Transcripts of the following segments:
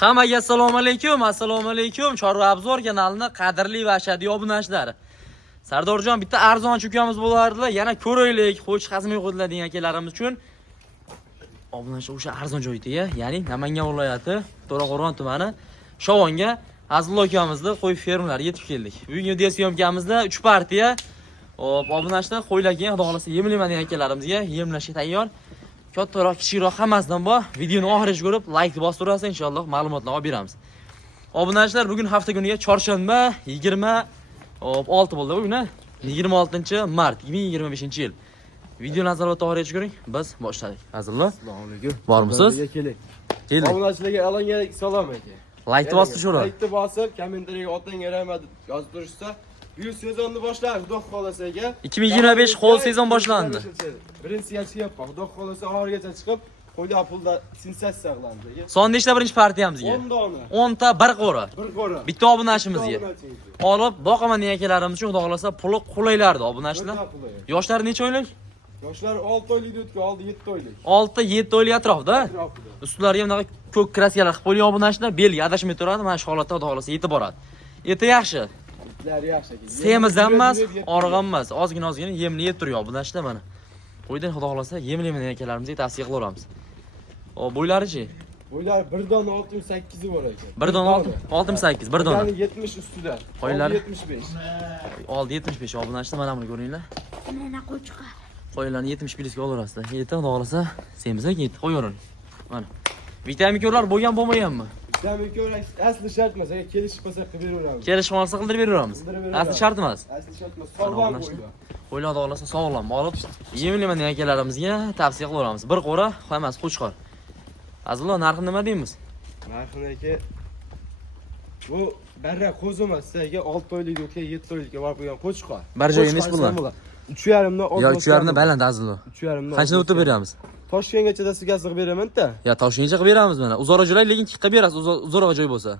Hammaga assalomu alaykum. Chorva Abzor kanalining qadrli va ashaddiy obunachilari. Sardorjon bitta arzon chukamiz bo'lardilar. Yana ko'raylik, qo'ch qazmay qo'ydilar akalarimiz uchun. Obunachi o'sha arzon joyda, ya'ni Namangan viloyati To'raqo'rg'on tumani Shovonga Azizullo akamizning qo'y fermalari yetib keldik. Bugungi video syomkamizda 3 partiya obunachilar qo'ylarga xudo xolasa yemlayman degan akalarimizga yemlashga tayyor. Kattaroq, kichikroq hammasidan bor. Videoni oxirigacha ko'rib, like bosib turasiz, inshaalloh ma'lumotlarni olib beramiz. Obunachilar, bugun hafta kuniga chorshanba 26 bo'ldi bugun, 26-mart 2025-yil. Videoni nazorat oxirigacha ko'ring. Biz boshladik. Azizlar, Assalomu alaykum. Bormisiz? Keling. Obunachilarga alanga salom aka. Like bosib tushirib. Like bosib, kommentariyaga otangga rahmat yozib turishsa, bu sezonni boshlaymiz, xudo xolasa aka. 2025 qo'l sezon boshlandi. Birinchi yilchi yapma, xudo xolasa oxirigacha chiqib, qo'ylar pulda sensatsiya qilamiz aka. Son nechta birinchi partiyamizga? 10 dona. 10 ta bir qo'ra. Bir qo'ra. Bitta obunachimizga. Olib, boqaman degan akalarim uchun xudo xolasa puli qulaylardi obunachilar. Yoshlar necha oylik? Yoshlar 6 oylik o'tgan, oldi 7 oylik. 6-7 oylik atrofda. Ustlariga bunaqa ko'k kraskalar qilib qo'ygan obunachilar belga adashmay turadi. Mana shu holatda xudo xolasa yetib boradi. Eti yaxshi. Itlar yaxshi aka. Semiz ham emas, org'an emas. Ozgina yemni yeb turib obunachilar mana. Qo'ydan xudo xolasa yemlayman degan akalarimizga tavsiya qilaveramiz. Bo'ylari-chi? Bo'ylar 1 dona 68 bor ekan. 1 dona 68, 1 dona. Yani 70 ustida. Qo'ylari 75. Oldi 75 obunachilar mana buni ko'ringlar. Mana qo'chqa. Qo'ylarni 70 ga olarasiz. Yetib xudo xolasa semizak yetib qo'yavering. Mana. Vitamin ko'rlar bo'lgan bo'lmaganmi? Vitamin ko'rak asli shart emas, agar kelishib qolsa qilib beraveramiz. Kelishib olsa qildirib beraveramiz. Asli shart emas. Asli shart emas. Sog'lom qo'ylar. Qo'ylar xudo xolasa sog'lom olib, yemlayman degan akalarimizga tavsiya qilaveramiz. Bir qo'ra, hammasi qo'chqor. Azizlar, narxi nima deymiz? Narxini aka bu barra qo'z emas, aka 6 oylik yoki 7 oylikka borib qo'ygan qo'chqor. Bir joyi nech pullar? 3,5 dan Yo, 3,5 dan baland azizlar. 3,5 dan. Qanchadan o'tib beramiz? Toshkentgacha da sizga qilib beraman-da. Ya, Toshkentgacha qilib beramiz mana. Uzoq joylar, lekin qilib berasiz, uzoq joy bo'lsa.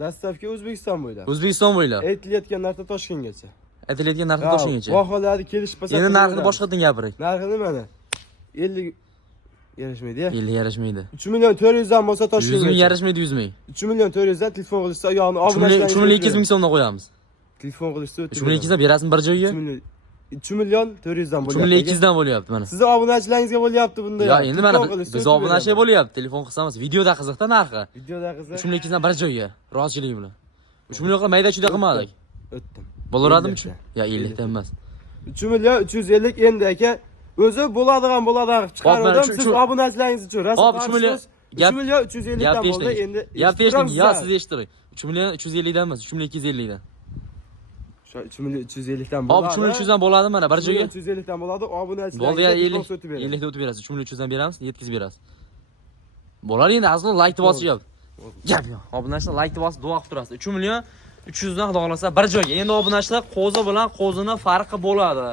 Dastavka O'zbekiston bo'ylab. O'zbekiston bo'ylab. Aytilayotgan narxda Toshkentgacha. Aytilayotgan narxda Toshkentgacha. Vaholanadi kelishib qolsa. Endi narxini boshqadan gapiring. Narxini mana 50 yarashmaydi-ya. 50 yarashmaydi. 3 million 400 dan bo'lsa Toshkentgacha. 100 ming yarashmaydi, 100 ming. 3 million 400 dan telefon qilishsa, yo'qni obunachilar. 3 million 200 ming so'mdan qo'yamiz. Telefon qilishsa 3 million 200 dan berasizmi bir joyga? 3 million 400 dan 3 bo'lyapti. million 200 dan bo'lyapti mana. Sizni obunachilaringizga bo'lyapti bunda. Ya, endi mana biz obunachilar bo'lyapti. Telefon qilsangiz, videoda qiziqda narxi. Videoda qiziq. 3 million 200 dan bir joyga, rozichilik bilan. 3 millionga mayda-chuyda qilmadik. O'tdim. Bo'laradimi? Ya, 50 dan emas. 3 million 350 endi aka o'zi bo'ladigan chiqardim. Siz obunachilaringiz uchun Hop, 3 million 350 dan bo'ldi. Endi gap eshitdim. Ya, siz eshittiring. 3 million 350 dan emas, 3 million 250 dan. 3 million 350 dan Hop, bo'ladi. 3 million 300 dan bo'ladi mana bir joyga. 350 dan bo'ladi. Obunachilar Bo'ldi, ya 50 da o'tib berasiz. 3 million 300 dan beramiz, yetkazib berasiz. Bo'lar endi aslo like bosishyapti. Gap yo'q. Obunachilar like bosib duo qilib turasiz. 3 million 300 dan xudo xolasa bir joyga. Endi obunachilar qo'zi bilan qo'zini farqi bo'ladi.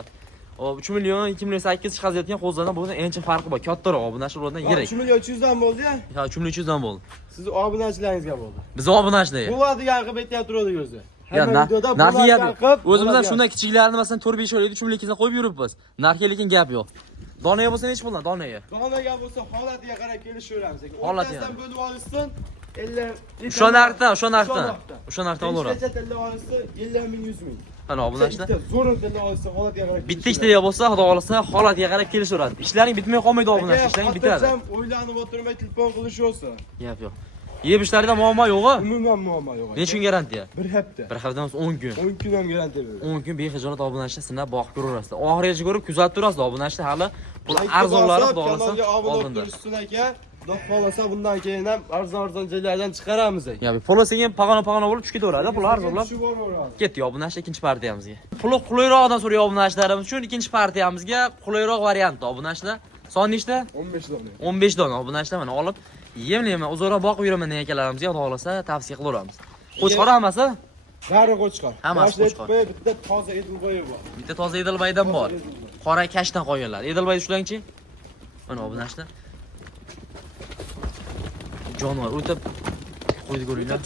3 million 2 million 8 chiqazayotgan qo'zlardan bo'lsa ancha farqi bor. Kattaroq obunachilardan yirik. 3 million 300 dan bo'ldi-ya. Ha, 3 million 300 dan bo'ldi. Siz obunachilaringizga bo'ldi. Biz obunachilar. Bo'ladigan qilib aytib turdik o'zi. Ya, narxi gap yo'q. O'zimiz ham shunday shunday kichiklarini masalan 4-5 oylik 3 million 200 dan qo'yib yuribmiz. Narxga lekin gap yo'q. Donaga bo'lsa nech puldan donaga? Donaga bo'lsa holatiga qarab kelishaveramiz. Holatiga. O'rtasidan bo'lib olishsin. 50 O'sha narxdan olaveramiz. Bittacha tilla olishsa 50 ming 100 ming. Mana obunachilar. Zo'r tilla olishsa holatiga qarab. Bitta ikkita bo'lsa, xudo xolasa holatiga qarab kelishaveradi. Ishlaring bitmay qolmaydi obunachilar, ishlaring bitadi. O'ylanib o'tirmay telefon qilishsa. Gap yo'q. Yeb ishlarida muammo yo'q-ku. Umuman muammo yo'q. Necha kun garantiya? Bir hafta. Bir hafta emas, 10 kun. 10 kun ham garantiya beradi. 10 kun bexijolat obunachilar sinab boqib ko'raverasizlar. Oxirigacha ko'rib kuzatib turasizlar obunachilar hali pul arzonlari xudo xolasa oldinda. Xudo xolasa bundan keyin ham arzon joylardan chiqaramiz aka. Ya, pul sekin pag'ona bo'lib tushib ketaveradi, pul arzonlab. Ketdi obunachilar ikkinchi partiyamizga. Puli qulayroqdan so'ray obunachilarimiz uchun ikkinchi partiyamizga qulayroq variant obunachilar. Son nechta? 15 dona. 15 dona obunachilar mana olib yemlayman, uzoqroq boqib yuraman degan akalarimizga xudo xolasa tavsiya qilaveramiz. Qo'chqor hammasi? Bari qo'chqor. Hammasi qo'chqor. Bitta toza Edilboy bor. Bitta toza Edilbaydan bor. Qora kashdan qo'yganlar. Edilbayni shularchi? Mana obunachilar. Jonivor o'tib qo'ydi ko'ringlar.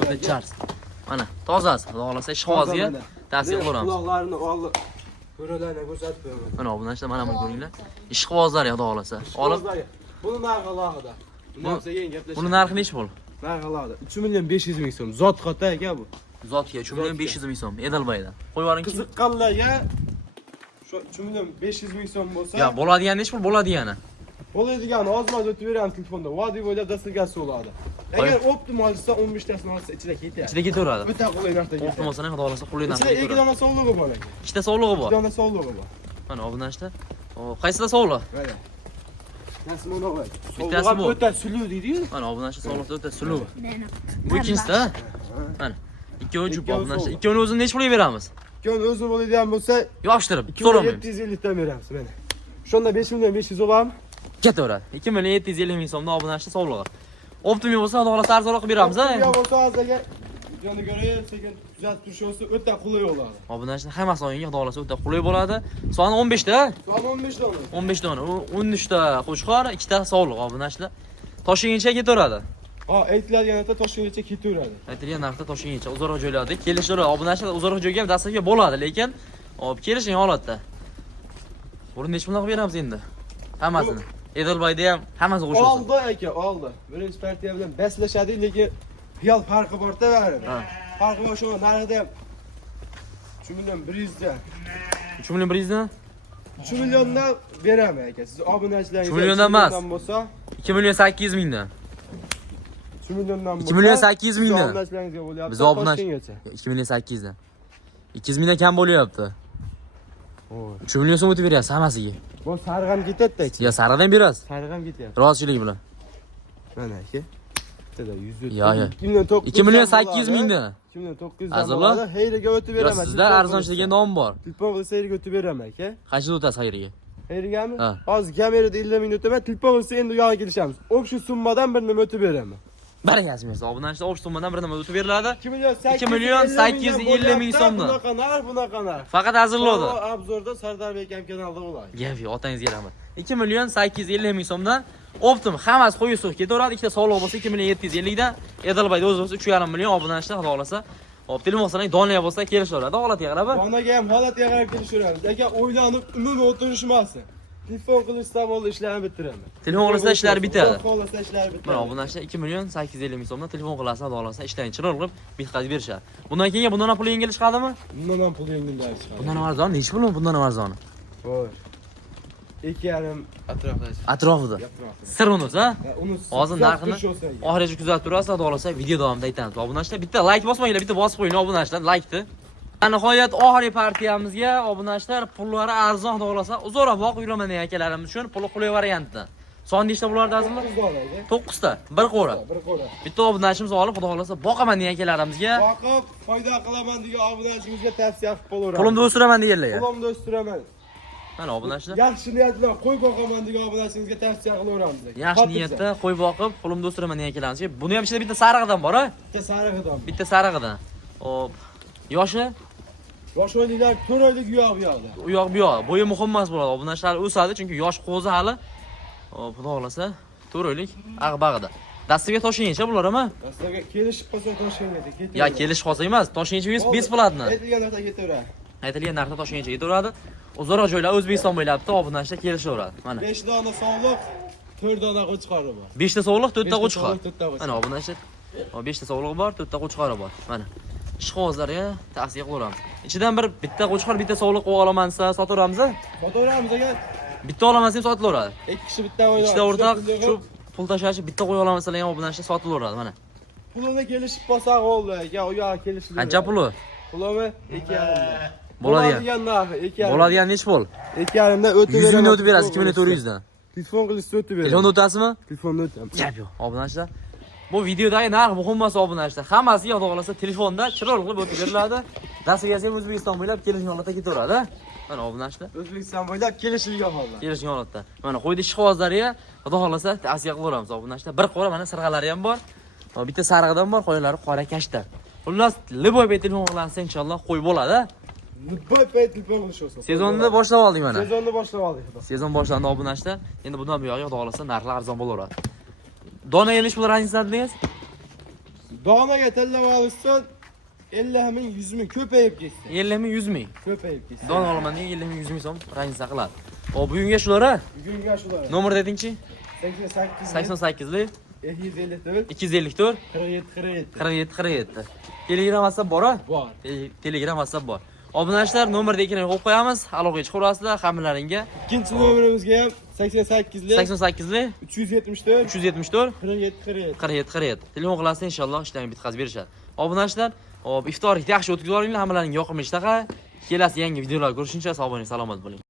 O'ta Charles. Mana tozasi, xudo xolasa ishqibozga tavsiya qilaveramiz. Quloqlarini olib ko'ralarni ko'rsatib beraman. Mana obunachilar mana buni ko'ringlar. Ishqibozlar xudo xolasa. Olib buni narxi alohida. buni narxi nech pul? narxlarda 3 million 500 ming so'm. Zot qota aka bu. Zotga 3 million 500 ming so'm Edilbayda. Qo'yib yuboring. Qiziqqanlarga shu 3 million 500 ming so'm bo'lsa, Ya bo'ladigan ish pul bo'ladigan. bo'ladigan ozmoz o'tib beramiz telefonda. Vodiy bo'ylab dasturgasi bo'ladi. Agar optimal olsa 15 tasini olsa ichida ketadi. Ichida ketaveradi. O'ta qulay narxda ketadi. O'qitib olsang, xudo xolasa qulay narsa Ichida 2 ketaveradi. dona sovlig'i bor aka. Ikkita sovlig'i bor. 2 dona sovlig'i bor. Mana obunashda. Qaysida sovliq? Mana. Nasıl mana bak. Bittasi bu. O'ta suluv deydi-yu. Mana obunashda sovliqda o'ta suluv. Bu ikkinchisi-da. Mana. Ikkovi jup obunashda. Ikkovini o'zini necha pulga beramiz? Ikkovini o'zini bo'ladigan bo'lsa, Yoshtirib, so'ramaymiz. 750 dan beramiz mana. Shunda 5 million 500 olam. Ketaveradi. 2 million 750 ming so'mdan obunashda sovlig'i. Optimum bo'lsa, xudo xolasa arzonroq qilib beramiz a. Ya bo'lsa azaga joni ko'ra sekin tuzatib turish olsa o'ta qulay bo'ladi. Obunashda hammasi o'yinga xudo xolasa o'ta qulay bo'ladi. Soni 15 ta. Son 15 dona. 15 dona. 13 ta qo'chqor, 2 ta sovliq obunashda. Toshkentgacha ketaveradi. Ha, aytiladigan narsa Toshkentgacha ketaveradi. Aytilgan narxda Toshkentgacha uzoqroq joylarda kelishtiradi. Obunashda uzoqroq joyga ham dastlabki bo'ladi, lekin olib kelishing holatda. Buni necha pulga beramiz endi? Hammasini. Edilbayda ham hammasi qo'shilsin. Oldi aka, oldi. Birinchi partiya bilan baslashadi, lekin xiyol farqi bor-da baribir. Ha. Farqi bor shu narxda ham 3 million 100 dan. 3 million 100 dan? 3 milliondan beraman aka. Siz obunachilaringiz 3 milliondan emas. bo'lsa, 2 million 800 mingdan. 3 milliondan bo'lsa, 2 million 800 mingdan. obunachilaringizga bo'lyapti. Biz obunachi Toshkentgacha. 2 million 800 dan. 200 mingdan kam bo'lyapti. Voy. 3 million so'm o'tib beryapsiz hammasiga. Bu sarg'am ketadi-da. Ya saradan berasiz. Sarg'am ketyapti. Rozchilik bilan. Mana aka. Bitta 100. Ya, ya. 2 million 900. 2 million 800 mingdan. 2 million 900. Azizlar. Hayriga o'tib Ya beraman. sizlar arzonchi degan nom bor. Telefon qilsa hayriga o'tib beraman aka. Qancha o'tasiz xayriga? Hayrigami? Ha. Hozir kamerada 50 ming o'taman. Telefon qilsa endi u yoqqa kelishamiz. O'sha summadan bir nima o'tib beraman. Barakasi bersin. Obunashda o'sha summadan bir nima o'tib beriladi. 2 million 2 million 850 ming so'mdan. Bunaqa narx. Faqat hazırladi. Obzorda Sardarbek ham kanalida bo'ladi. Gap yo'q, otangizga rahmat. 2 million 850 ming so'mdan Optim hammasi qo'yib suv ketaveradi. Ikkita sog'liq bo'lsa 2 million 750 dan, Edilbayda o'zi bo'lsa 3,5 million obunashda xudo xolasa. Hop, telefon qilsang donlar bo'lsa kelishaveradi, holatga qarab. Donaga ham holatga qarab kelishaveramiz. Aka o'ylanib, umuman o'tirishmasin. Telefon qilishsam bo'ldi, ishlarni bitiraman. Telefon qilsa ishlar bitadi. Telefon qilsa ishlar bitadi. Mana obunashda 2 million 850 ming so'mdan telefon qilasiz, xudo xolasa ishlarni chiroq qilib bitkazib berishadi. Bundan keyin bundan ham pul yengil chiqadimi? Bundan ham pul yengillar chiqadi. Bundan ham arzon, nechi pulmi bundan ham arzon? Voy. 2,5 atrofida. Atrofida. Sir unuz, ha? Hozir narxini oxirigacha kuzatib turasiz, xudo xolasa video davomida aytamiz. Obunashda bitta like bosmanglar, bitta bosib qo'ying obunashdan, like-ni. Nihoyat oxirgi partiyamizga obunashlar pullari arzon xudo xolasa uzoqroq yuraman degan akalarimiz uchun puli qulay variantda. Son nechta bularda azizlar? 9 ta, bir qo'ra. Bir qo'ra. Bitta obunachimiz olib xudo xolasa boqaman degan akalarimizga, Boqib, foyda qilaman degan obunachimizga tavsiya qilib bo'laveramiz. pulimni o'stiraman deganlar. Pulimni o'stiraman. Mana obunashlar. Yaxshi niyat bilan qo'y boqaman degan obunachimizga tavsiya qilaveramiz. Yaxshi niyatda qo'y boqib, pulimni o'stiraman degan akalarimizga. Buni ham ichida bitta sarig'idan bor, ha? Bitta sarig'idan. Bitta sarig'idan. Hop. Yoshi Yosh oyliklar 4 oylik u yoq yoqda. u yoq bu yoq. Bo'yi muhim emas bo'ladi. Obunashlar o'sadi, chunki yosh qo'zi hali. Hop, xudo xolasa 4 oylik ag'bag'ida. Dastiga Toshkentgacha bularmi? Dastiga kelishib qolsa Toshkentga ketadi. Ya kelish qolsa emas, Toshkentgacha besplatni. Aytilgan narsa ketaveradi. Aytilgan narxda Toshkentgacha ketaveradi. Uzoqroq joylar O'zbekiston bo'ylabda obunashda kelishaveradi. Mana 5 dona sog'liq, 4 dona qo'chqori bor. 5 ta sog'liq, 4 ta qo'chqor. 4 ta qo'chqor. Mana obunashda 5 ta sog'liq bor, 4 ta qo'chqori bor. Mana ishqozlarga tavsiya qilaveramiz. Ichidan bitta qo'chqor, bitta sog'liq qo'yib olaman desa sotaveramiz. Fotolarimiz aka Bitta olaman desa sotilaveradi. 2 kishi bitta o'ynaydi. Ikkita o'rtoq shu pul tashlashi bitta qo'ya olamasalar ham obunashda sotilaveradi. Mana Pulini kelishib qolsa bo'ldi aka, u yoqqa kelishib. qancha puli? Pulimi 2,5. Bo'ladigan. narxi 2,5. Bo'ladigan nechi pul? 2,5 dan o'tib 100 mingni o'tib berasiz, 2 million 400 dan. Telefon qilishsa o'tib beradi. Telefonda o'tasizmi? Telefonda o'taman. Gap yo'q. Obunashlar. Bu videodagi narx muhim emas obunashlar. Hammasiga xudo xolasa telefonda chiroq qilib o'tib beriladi. Dastiga ham O'zbekiston bo'ylab kelishgan holatda ketaveradi. Mana obunashlar. O'zbekiston bo'ylab kelishilgan holda. Kelishgan holatda. Mana qo'ydi ishqozlariga xudo xolasa tavsiya qilaveramiz obunashlar. Bir qora mana sirg'alari ham bor. Bitta sarig'idan bor, qo'ylari qora kashta. Xullas, liboy telefon qilansa inshaalloh qo'y bo'ladi. Liboy telefon qilishsa. Sezonni boshlab oldik mana. Sezonni boshlab oldik. Sezon boshlandi obunashlar. Endi bundan buyog'iga xudo xolasa narxlar arzon bo'laveradi. Dona yelish pul ranjisladingiz? Donaga tanlab olishsan 50 ming 100 ming ko'payib ketdi. 50 ming 100 ming. Ko'payib ketdi. Dona olaman degan 50 ming 100 ming so'm ranjisa qiladi. Hop, bugunga shular-a? Bugunga shular. Nomer dedingchi? 88 88lik 254 254 47 47. 47 47. Telegram WhatsApp bor-a? Bor. Telegram WhatsApp bor. Obunachilar nomerni ekranga qo'yib qo'yamiz. Aloqaga chiqaverasizlar hammalaringga. Ikkinchi nomerimizga ham 88 lik 88 lik 374 374 47 47. 47 47. Telefon qilasizlar inshaalloh ishlarini bitkazib berishadi. Obunachilar, hop iftorlikni yaxshi o'tkazib olinglar, hammalaringga yoqimli ishtaqa. Kelasi yangi videolar ko'rishguncha sog' bo'ling, salomat bo'ling.